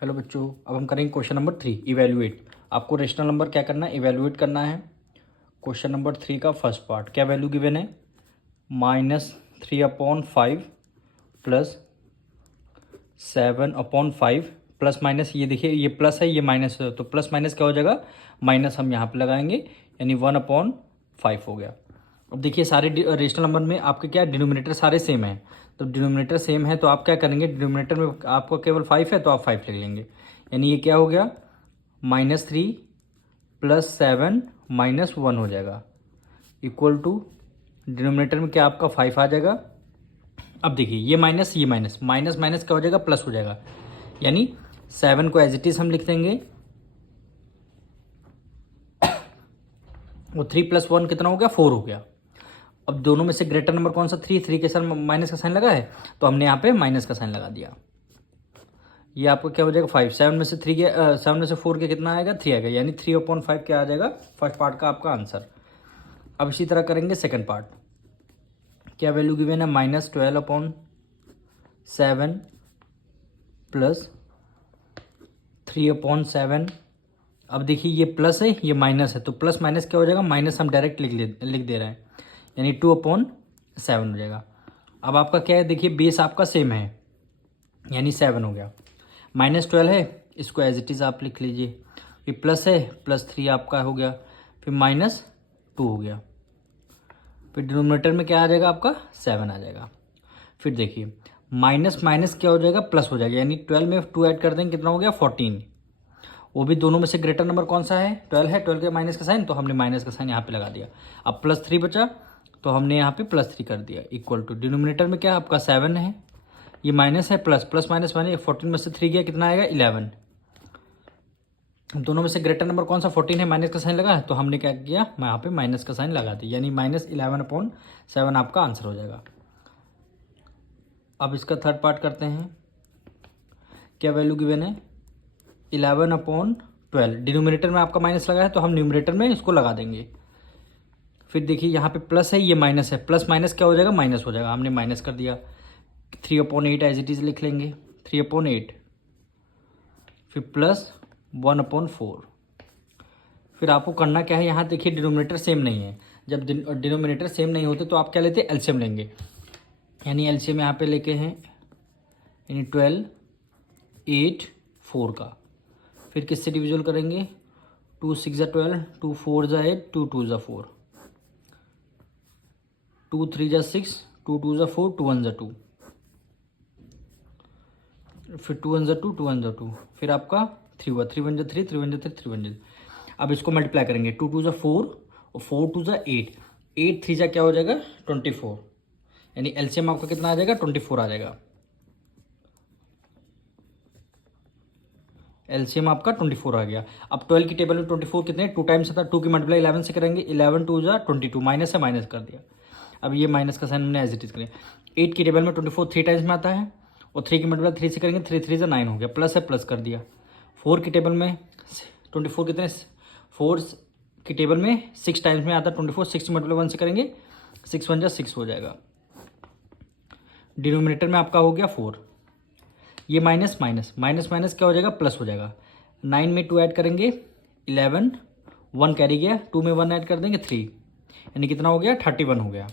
Hello बच्चों, अब हम करेंगे क्वेश्चन नंबर 3 इवेल्युएट। आपको रेशनल नंबर क्या करना है, इवेल्युएट करना है। क्वेश्चन नंबर 3 का फर्स्ट पार्ट, क्या वैल्यू गिवन है, -3/5 प्लस 7/5 प्लस माइनस, ये देखिए ये प्लस है ये माइनस है, तो प्लस माइनस क्या हो जाएगा, माइनस हम यहाँ पे लगाएंगे, यानी 1/5 हो गया। अब देखिए सारे रेशनल नंबर में आपके क्या डिनोमिनेटर सारे सेम है, तो डिनोमिनेटर सेम है तो आप क्या करेंगे, डिनोमिनेटर में आपको केवल 5 है तो आप 5 लिख लेंगे, यानी ये क्या हो गया, -3 + 7 - 1 हो जाएगा, इक्वल टू डिनोमिनेटर में क्या आपका 5 आ जाएगा। अब देखिए ये माइनस माइनस माइनस क्या हो जाएगा, प्लस हो जाएगा, यानी 7 को एज इट इज हम लिख देंगे, वो 3 + 1 कितना हो गया, 4 हो गया। अब दोनों में से ग्रेटर नंबर कौन सा, 3 के साथ माइनस का साइन लगा है तो हमने यहाँ पे माइनस का साइन लगा दिया। ये आपको क्या हो जाएगा 5, 7 में से 3 के 7 में से 4 के कितना आएगा, 3 आएगा, यानी 3/5 क्या आ जाएगा, फर्स्ट पार्ट का आपका आंसर। अब इसी तरह करेंगे सेकंड पार्ट, क्या वैल्यू गिवन है, -12/7 प्लस 3/7। अब देखिए ये प्लस है ये माइनस है, तो प्लस माइनस क्या हो जाएगा, माइनस हम डायरेक्ट लिख दे रहे हैं, यानी 2/7 हो जाएगा। अब आपका क्या है, देखिए बेस आपका सेम है, यानी 7 हो गया, -12 है, इसको एज इट इज़ आप लिख लीजिए, ये प्लस है, +3 आपका हो गया, फिर -2 हो गया, फिर डिनोमिनेटर में क्या आ जाएगा आपका 7 आ जाएगा। फिर देखिए माइनस माइनस क्या हो जाएगा, प्लस हो जाएगा, यानी 12 में 2 ऐड कर देंगे, कितना हो गया 14। वो भी दोनों में से ग्रेटर नंबर कौन सा है, 12 है, 12 के माइनस का साइन, तो हमने माइनस का साइन यहाँ पे लगा दिया। अब +3 बचा तो हमने यहाँ पे +3 कर दिया, इक्वल टू डिनोमिनेटर में क्या आपका 7 है, ये माइनस है, प्लस प्लस माइनस माइनस, 14 में से 3 गया, कितना आएगा 11। दोनों में से ग्रेटर नंबर कौन सा, 14 है, माइनस का साइन लगा है, तो हमने क्या किया, मैं यहाँ पे माइनस का साइन लगा दिया, यानी -11/7 आपका आंसर हो जाएगा। अब इसका थर्ड पार्ट करते हैं, क्या वैल्यू गिवन है, 11/12। डिनोमिनेटर में आपका माइनस लगा है तो हम न्यूमरेटर में इसको लगा देंगे। फिर देखिए यहाँ पे प्लस है ये माइनस है, प्लस माइनस क्या हो जाएगा, माइनस हो जाएगा, हमने माइनस कर दिया, 3/8 एज इट इज लिख लेंगे, 3/8, फिर +1/4। फिर आपको करना क्या है, यहाँ देखिए डिनोमिनेटर सेम नहीं है, जब डिनोमिनेटर सेम नहीं होते तो आप क्या लेते हैं, एलसीएम लेंगे, यानी एलसीएम यहाँ पे लेके हैं, यानी 12, 8, 4 का, फिर किससे डिविजल करेंगे, 2 6 = 12, 2 4 = 8, 2 2 = 4, 2 3 = 6, 2 2 = 4, 2 1 = 2, फिर 2 1 = 2, 2 1 = 2, फिर आपका 3 हुआ, 3 1 = 3, 3 1 = 3, 3 1 = अब इसको मल्टीप्लाई करेंगे, 2 2 = 4 और 4 2 = 8, 8 3 क्या हो जाएगा 24, यानी एलसीएम आपका कितना आ जाएगा, 24 आ जाएगा, एलसीएम आपका 24 आ गया। अब 12 की टेबल में 24 कितने, 2 टाइम्स था, 2 की मल्टीप्लाई 11 से करेंगे, 11 2 = 22, माइनस है माइनस कर दिया, अब ये माइनस का साइन हमने एज इट इज करें। 8 की टेबल में 24 3 टाइम्स में आता है, और 3 की मल्टीप्लाई 3 से करेंगे, 3 3 = 9 हो गया, प्लस है प्लस कर दिया। 4 की टेबल में 24 कितने, 4 की टेबल में 6 टाइम्स में आता है 24, 6 की मल्टीप्लाई 1 से करेंगे, 6 1 = 6 हो जाएगा, डिनोमिनेटर में आपका हो गया 4, ये माइनस माइनस माइनस माइनस क्या हो जाएगा, प्लस हो जाएगा, 9 में 2 ऐड करेंगे 11, 1 कैरी गया, 2 में 1 ऐड कर देंगे 3, यानी कितना हो गया 31 हो गया,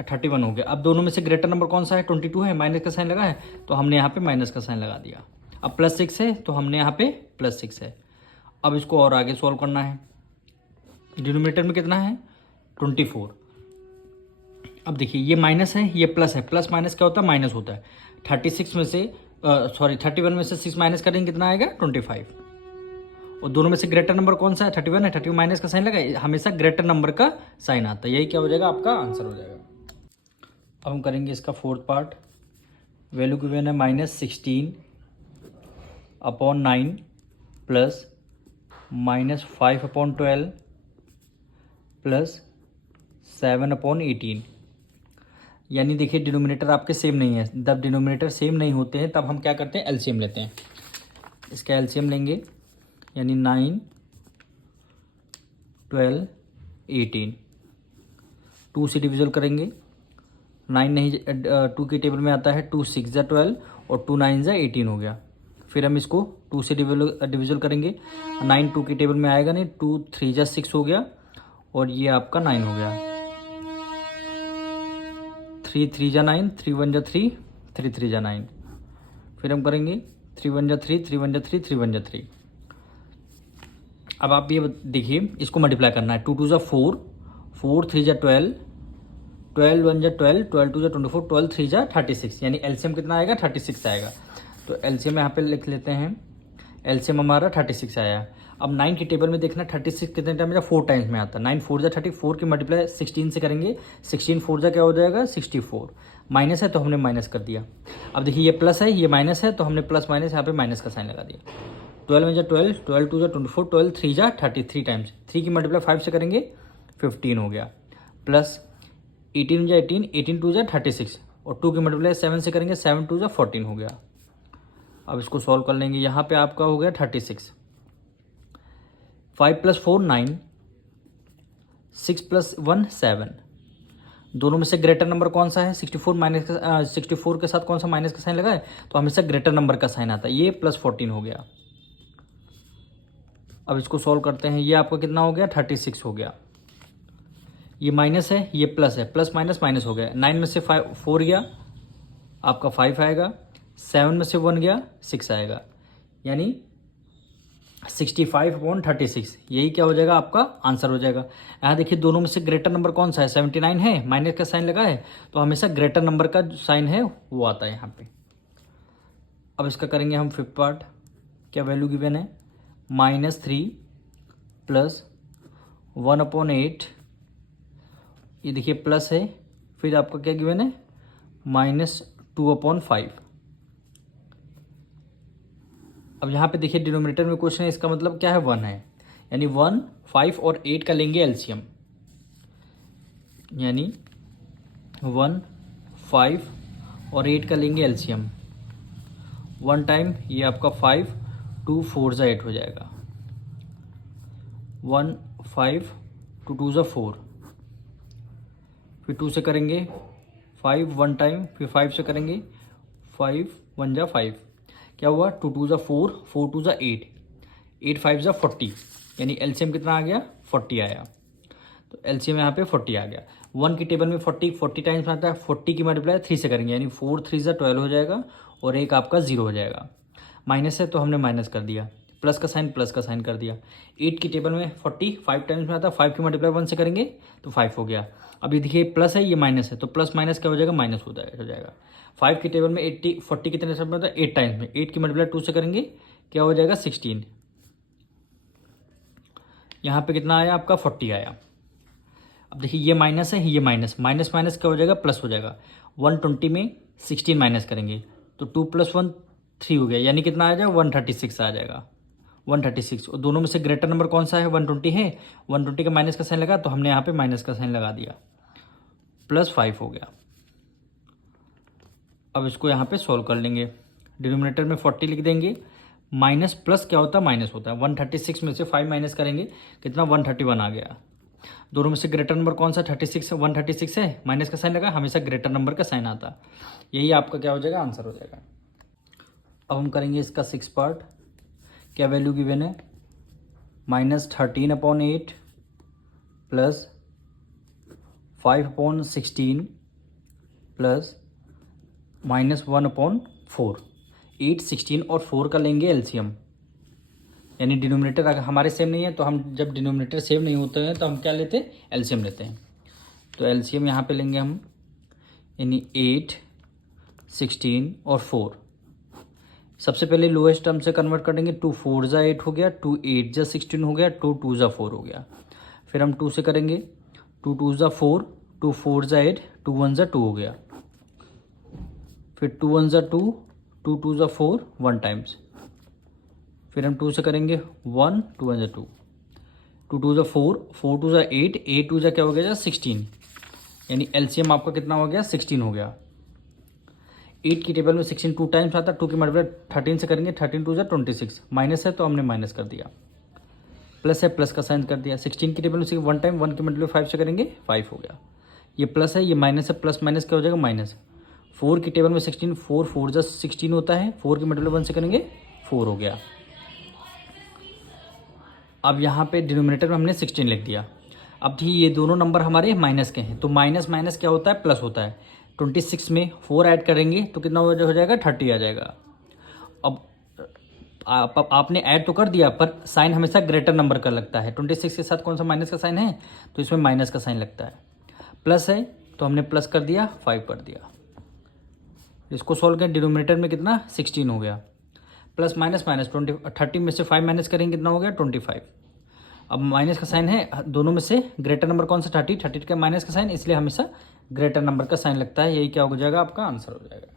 31 हो गया। अब दोनों में से ग्रेटर नंबर कौन सा है, 22 है, माइनस का साइन लगा है तो हमने यहाँ पे माइनस का साइन लगा दिया। अब +6 है तो हमने यहाँ पे +6 है। अब इसको और आगे सॉल्व करना है, डिनोमिनेटर में कितना है 24। अब देखिए ये माइनस है ये प्लस है, प्लस माइनस क्या होता है, माइनस होता है। 36 में से 31 में से 6 माइनस करेंगे, कितना आएगा 25, और दोनों में से ग्रेटर नंबर कौन सा है, 31 है, 31 माइनस का साइन लगा, हमेशा ग्रेटर नंबर का साइन आता है, यही क्या हो जाएगा आपका आंसर हो जाएगा। अब हम करेंगे इसका फोर्थ पार्ट, वैल्यू गिवन है -16/9 प्लस -5/12 प्लस 7/18, यानी देखिए डिनोमिनेटर आपके सेम नहीं है, जब डिनोमिनेटर सेम नहीं होते हैं तब हम क्या करते हैं, एलसीएम लेते हैं, इसका एलसीएम लेंगे, यानी 9 12 18, 2 से डिविजल करेंगे, 9 नहीं 2 की टेबल में आता है, 2 6 = 12 और 2 9 जा 18 हो गया। फिर हम इसको 2 से डिविजल करेंगे, 9 2 की टेबल में आएगा नहीं, 2 3 जा 6 हो गया और ये आपका 9 हो गया। 3 3 जा 9, 3 1 जा 3, 3 3 जा 9। फिर हम करेंगे 3 1 जा 3, 3 1 जा 3, 3 1 जा 3। अब आप ये देखिए, इसको मल्टीप्लाई करना है। 2 2 जा 4, 4 3 जा 12, 12 1 जा 12, 12 2 जा 24, 12 3 जा 36, यानी एलसीएम कितना आएगा? 36 आएगा। तो एलसीएम यहाँ पे लिख लेते हैं, एलसीएम हमारा 36 आया। अब 9 की टेबल में देखना 36 कितने टाइम में? 4 टाइम्स में आता है। 9 4 जा 34 की मल्टीप्लाई 16 से करेंगे, 16 4 जा क्या हो जाएगा? 64। माइनस है तो हमने माइनस कर दिया। अब देखिए ये प्लस है, ये माइनस है, तो हमने प्लस माइनस यहाँ पे माइनस का साइन लगा दिया। 12 में जा 12, 12 2 जा 24, 12 3 जा 33 टाइम्स, 3 की मल्टीप्लाई 5 से करेंगे 15 हो गया। प्लस 18 जा 18, 18 2 जा 36 और 2 की मल्टीप्लाई 7 से करेंगे, 7 2 जा 14 हो गया। अब इसको सॉल्व कर लेंगे। यहाँ पे आपका हो गया 36, 5 + 4 9, 6 + 1 7। दोनों में से ग्रेटर नंबर कौन सा है? 64 के साथ कौन सा माइनस का साइन लगा है? तो हमेशा ग्रेटर नंबर का साइन आता है। ये +14 हो गया। अब इसको सॉल्व करते हैं। ये आपका कितना हो गया? 36 हो गया। ये माइनस है, ये प्लस है, प्लस माइनस माइनस हो गया। 9 में से 4 गया, आपका 5 आएगा। 7 में से 1 गया, 6 आएगा, यानी 65/36। यही क्या हो जाएगा? आपका आंसर हो जाएगा। यहाँ देखिए दोनों में से ग्रेटर नंबर कौन सा है? 79 है, माइनस का साइन लगा है, तो हमेशा ग्रेटर नंबर का जो साइन है वो आता है यहाँ पे। अब इसका करेंगे हम 5th पार्ट। क्या वैल्यू गिवन है? -3 + 1/8। ये देखिए प्लस है, फिर आपका क्या गिवन है? -2/5। अब यहाँ पे देखिए डिनोमिनेटर में क्वेश्चन है, इसका मतलब क्या है? 1 है, यानी 1 5 और 8 का लेंगे एलसीएम, यानी 1 5 और 8 का लेंगे एलसीएम। 1 टाइम ये आपका 5, 2 4 जा 8 हो जाएगा। 1 5, 2 2 जा 4, फिर 2 से करेंगे 5 1 टाइम, फिर 5 से करेंगे 5 1 जा 5। क्या हुआ? 2 2 जा 4, 4 2 जा 8, 8 5 जा 40, यानी एलसीएम कितना आ गया? 40 आया। तो एलसीएम यहाँ पे 40 आ गया। 1 की टेबल में 40 टाइम्स आता है, 40 की मल्टीप्लाई 3 से करेंगे, यानी 4 3 जा 12 हो जाएगा और एक आपका 0 हो जाएगा। माइनस है तो हमने माइनस कर दिया, प्लस का साइन कर दिया। 8 की टेबल में 40 5 टाइम्स में आता है, 5 की मल्टीप्लाई 1 से करेंगे तो 5 हो गया। अभी देखिए प्लस है, ये माइनस है, तो प्लस माइनस क्या हो जाएगा? माइनस हो जाएगा। 5 की टेबल में 40 कितने टाइम्स में आता है? 8 टाइम्स में, 8 की मल्टीप्लाई 2 से करेंगे क्या हो जाएगा? 16। यहाँ पे कितना आया? आपका 40 आया। अब देखिए ये माइनस है, ये माइनस माइनस क्या हो जाएगा? प्लस हो जाएगा। 120 में 16 माइनस करेंगे तो 2 + 1 3 हो गया, यानी कितना आ जाएगा? 136 आ जाएगा। 136, और दोनों में से ग्रेटर नंबर कौन सा है? 120 है। 120 का माइनस का साइन लगा, तो हमने यहाँ पे माइनस का साइन लगा दिया, +5 हो गया। अब इसको यहाँ पे सॉल्व कर लेंगे। डिनोमिनेटर में 40 लिख देंगे, माइनस प्लस क्या होता है? माइनस होता है। 136 में से 5 माइनस करेंगे, कितना? 131 आ गया। दोनों में से ग्रेटर नंबर कौन सा? 36 है, 136 है, माइनस का साइन लगा, हमेशा ग्रेटर नंबर का साइन आता। यही आपका क्या हो जाएगा? आंसर हो जाएगा। अब हम करेंगे इसका 6th पार्ट। क्या वैल्यू गिवन है? -13/8 + 5/16 + -1/4। 8 16 और 4 का लेंगे एलसीएम, यानी डिनोमिनेटर अगर हमारे सेम नहीं है तो हम, जब डिनोमिनेटर सेम नहीं होते हैं तो हम क्या लेते हैं? एलसीएम लेते हैं। तो एलसीएम यहाँ पे लेंगे हम, यानी 8 16 और 4। सबसे पहले लोएस्ट टर्म से कन्वर्ट करेंगे। 2 4 जा 8 हो गया, 2 8 जा 16 हो गया, 2 2 जा 4 हो गया। फिर हम 2 से करेंगे, 2 2 जा 4, 2 4 जा 8, 2 1 जा 2 हो गया। फिर 2 1 जा 2, 2 2 जा 4 1 टाइम्स। फिर हम 2 से करेंगे 1, 2 1 जा 2, 2 2 जा 4, 4 2 जा 8, 8 2 जा क्या हो गया? 16, यानी एलसीएम आपका कितना हो गया? 16 हो गया। 8 की टेबल में 16 2 टाइम्स आता है, 2 की मल्टीप्लाई 13 से करेंगे, 13 2 जा 26, माइनस है तो हमने माइनस कर दिया, प्लस है प्लस का साइन कर दिया। 16 की टेबल में 1 टाइम, 1 की मल्टीप्लाई 5 से करेंगे 5 हो गया। ये प्लस है, ये माइनस है, प्लस माइनस क्या हो जाएगा? माइनस। 4 की टेबल में 16, 4 4 जा 16 होता है, 4 की मल्टीप्लाई 1 से करेंगे 4 हो गया। अब यहाँ पे डिनोमिनेटर में हमने 16 लिख दिया। अब ठीक ये दोनों नंबर हमारे माइनस के हैं, तो माइनस माइनस क्या होता है, प्लस होता है। 26 में 4 ऐड करेंगे तो कितना हो जाएगा, 30 आ जाएगा। अब आपने ऐड तो कर दिया, पर साइन हमेशा ग्रेटर नंबर का लगता है। 26 के साथ कौन सा माइनस का साइन है, तो इसमें माइनस का साइन लगता है। प्लस है तो हमने प्लस कर दिया, 5 कर दिया। इसको सॉल्व करें, डिनोमिनेटर में कितना 16 हो गया, प्लस माइनस माइनस 30 में से 5 माइनस करेंगे कितना हो गया 25। अब माइनस का साइन है, दोनों में से ग्रेटर नंबर कौन सा 30 का माइनस का साइन, इसलिए हमेशा ग्रेटर नंबर का साइन लगता है। यही क्या हो जाएगा, आपका आंसर हो जाएगा।